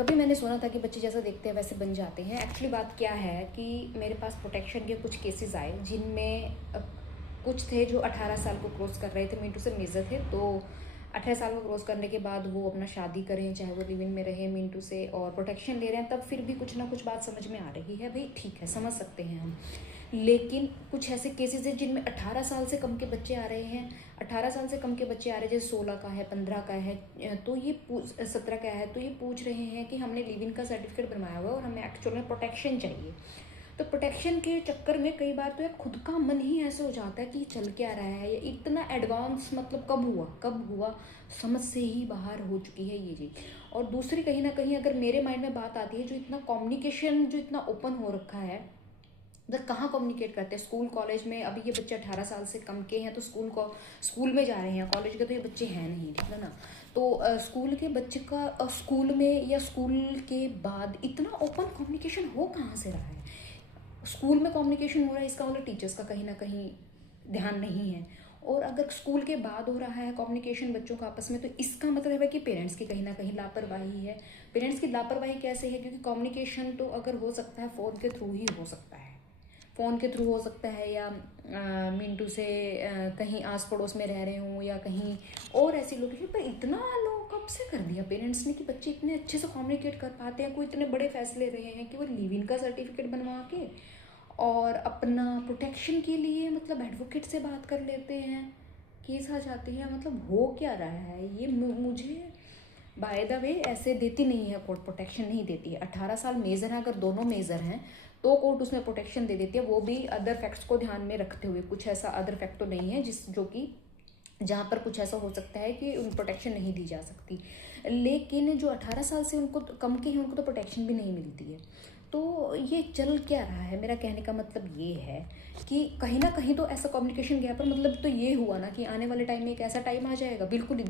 कभी मैंने सुना था कि बच्चे जैसा देखते हैं वैसे बन जाते हैं। एक्चुअली बात क्या है कि मेरे पास प्रोटेक्शन के कुछ केसेस आए जिनमें कुछ थे जो 18 साल को क्रॉस कर रहे थे, मिंटू से मेजर थे। तो 18 साल को क्रॉस करने के बाद वो अपना शादी करें, चाहे वो लिव इन में रहे मिंटू से, और प्रोटेक्शन ले रहे हैं, तब फिर भी कुछ ना कुछ बात समझ में आ रही है। भाई ठीक है, समझ सकते हैं हम। लेकिन कुछ ऐसे केसेस हैं जिनमें 18 साल से कम के बच्चे आ रहे हैं। 18 साल से कम के बच्चे आ रहे हैं, जैसे 16 का है, 15 का है, तो ये 17 का है, तो ये पूछ रहे हैं कि हमने लिव इन का सर्टिफिकेट बनवाया हुआ है और हमें एक्चुअल में प्रोटेक्शन चाहिए। तो प्रोटेक्शन के चक्कर में कई बार तो यार खुद का मन ही ऐसे हो जाता है कि चल क्या रहा है, ये इतना एडवांस मतलब कब हुआ समझ से ही बाहर हो चुकी है ये चीज़। और दूसरी कहीं ना कहीं अगर मेरे माइंड में बात आती है, जो इतना कम्युनिकेशन जो इतना ओपन हो रखा है, मतलब कहाँ कम्युनिकेट करते हैं स्कूल कॉलेज में। अभी ये बच्चे 18 साल से कम के हैं तो स्कूल में जा रहे हैं, कॉलेज के तो ये बच्चे हैं नहीं, ठीक है ना। तो स्कूल के बच्चे का स्कूल में या स्कूल के बाद इतना ओपन कम्युनिकेशन हो कहाँ से रहा है। स्कूल में कम्युनिकेशन हो रहा है, इसका मतलब टीचर्स का कहीं ना कहीं ध्यान नहीं है। और अगर स्कूल के बाद हो रहा है कम्युनिकेशन बच्चों का आपस में, तो इसका मतलब है कि पेरेंट्स की कहीं ना कहीं लापरवाही है। पेरेंट्स की लापरवाही कैसे है, क्योंकि कम्युनिकेशन तो अगर हो सकता है फ़ोन के थ्रू ही हो सकता है। फ़ोन के थ्रू हो सकता है, या मिंटू से कहीं आस पड़ोस में रह रहे हों या कहीं और ऐसी लोकेशन पर। इतना लोग कब से कर दिया पेरेंट्स ने कि बच्चे इतने अच्छे से कम्युनिकेट कर पाते हैं, कोई इतने बड़े फैसले रहे हैं कि वो लिव इन का सर्टिफिकेट बनवा के और अपना प्रोटेक्शन के लिए मतलब एडवोकेट से बात कर लेते हैं, केस आ जाती है। मतलब हो क्या रहा है ये, मुझे बाय द वे ऐसे देती नहीं है कोर्ट, प्रोटेक्शन नहीं देती है। 18 साल मेजर है, अगर दोनों मेजर हैं तो कोर्ट उसमें प्रोटेक्शन दे देती है, वो भी अदर फैक्ट्स को ध्यान में रखते हुए। कुछ ऐसा अदर फैक्ट तो नहीं है जो कि जहाँ पर कुछ ऐसा हो सकता है कि उन प्रोटेक्शन नहीं दी जा सकती। लेकिन जो 18 साल से उनको कम के हैं, उनको तो प्रोटेक्शन भी नहीं मिलती है। तो ये चल क्या रहा है, मेरा कहने का मतलब ये है कि कहीं ना कहीं तो ऐसा कम्युनिकेशन गैप पर मतलब तो ये हुआ ना कि आने वाले टाइम में एक ऐसा टाइम आ जाएगा बिल्कुल इधर